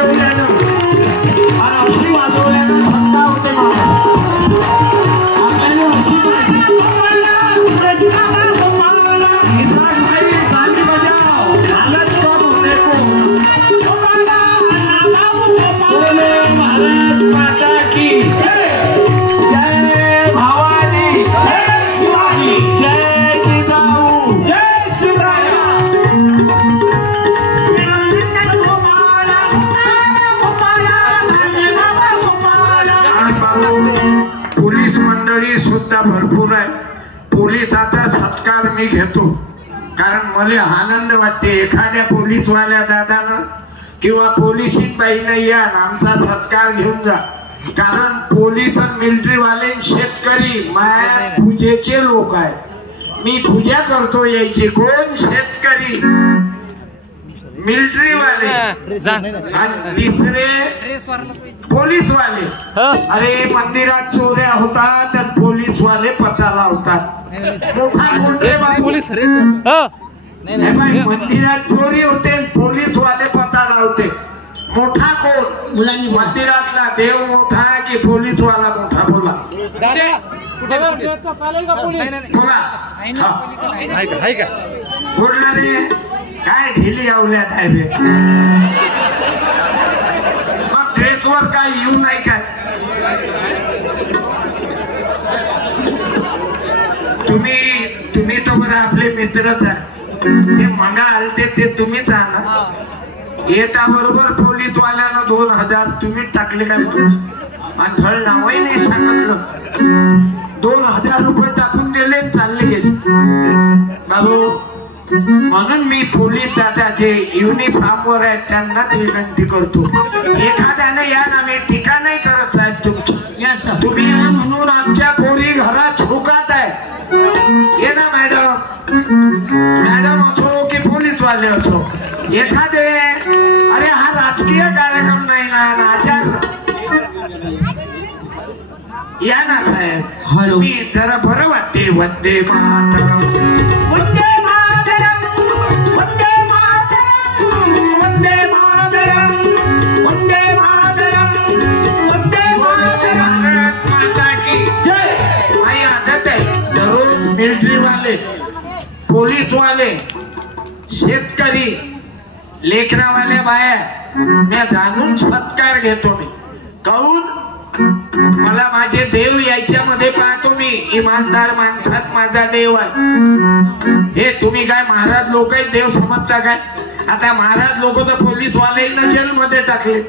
वाजवल्यानं आणि अशी वाजवल्यानं थंडा होते मला आपल्याला अशी ताली बजाव हालत कम होने को बोले भारत माता की जय भवानी जय शिवाजी जय जिजाऊ जय शिवराया पोलीस मंडळी सुद्धा भरपूर आहे पोलिसाचा सत्कार मी घेतो कारण मला आनंद वाटते एखाद्या पोलीसवाल्या दादानं किंवा पोलिसीत बाईनं या आमचा सत्कार घेऊन जा कारण पोलीस आणि मिलिटरी वाले शेतकरी माया पूजेचे लोक आहेत मी पूजा करतो यायची कोण शेतकरी मिलिटरी वाले आणि तिसरे पोलीस वाले अरे मंदिरात चोऱ्या होतात आणि पोलीस वाले पता लावतात मोठा पोलीस मंदिरात चोरी होते पोलीस वाले पता लावते मोठा कोण मुलांनी मंदिरातला देव मोठा की पोलीस वाला मोठा बोला बोलणारे काय ढिली आवल्यात आहे बे मग ड्रेसवर काय येऊ नाही काय तुम्ही तर बरं आपले मित्रच आहे ते मंगा आलते ते तुम्हीच आणा एका बरोबर पोलीस वाल्यानं 2000 तुम्ही टाकले काय आणि धड नावही नाही सांगितलं 2000 रुपये टाकून दिले चालले गेले बाबू म्हणून मी पोलीस दादा जे युनिफॉर्म वर आहेत त्यांनाच विनंती करतो एखाद्याने या ना मी टीका नाही करत साहेब तुमची तुम्ही या म्हणून आमच्या पोरी घरात झोकात आहे ये ना मॅडम असो की पोलीस वाले असो एखादे अरे हा राजकीय कार्यक्रम नाही ना आचार या ना साहेब हॅलो मी जरा बरं वाटते वंदे मातरम वंदे मातरम वंदे मातरम वंदे मातरम वंदे मातरम वंदे मातरम भारत माता की जय आई आदत आहे दररोज मिलिटरी वाले पोलीस वाले शेतकरी लेकरावाले बाया मी जाणून सत्कार घेतो मी काऊन मला माझे देव याच्यामध्ये पाहतो मी इमानदार माणसात माझा देव आहे हे तुम्ही काय महाराज लोक देव समजता काय आता महाराज लोक तर पोलीस वालेही जेलमध्ये टाकले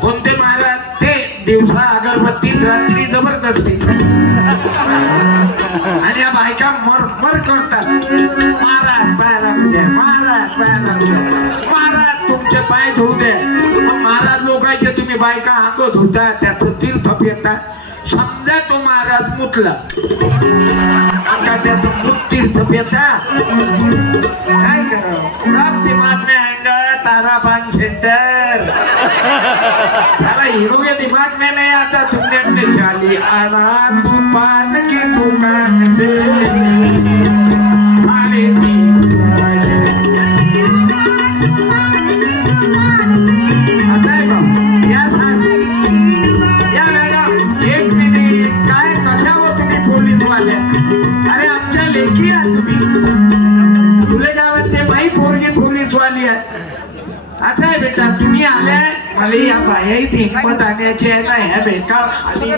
कोणते महाराज ते दिवसा अगरबत्ती रात्री जबरदस्ती आणि या बायका मर करतात महाराज पायाला द्या महाराज पायाला महाराज तुमचे पाय धुऊ द्या महाराज लोकांचे तुम्ही बायका अंग धुता त्याचं तीर्थ पिता समजा तो महाराज मुतला आता त्याचं मूत तीर्थ पिता काय करावं दिमाग में आएगा ताराबान सेंटर त्याला हीरो के दिमाग में नहीं आता तुमने अपने चाली आना तू पान की दुकान पे अरे आमच्या लेखी आहे तुम्ही तुला काय वाटते बाई पोरगी पोलीस वाली आहे असं आहे बेटा तुम्ही आल्या मला या बाया हिंमत आणायची आहे ना ह्या बेकार खाली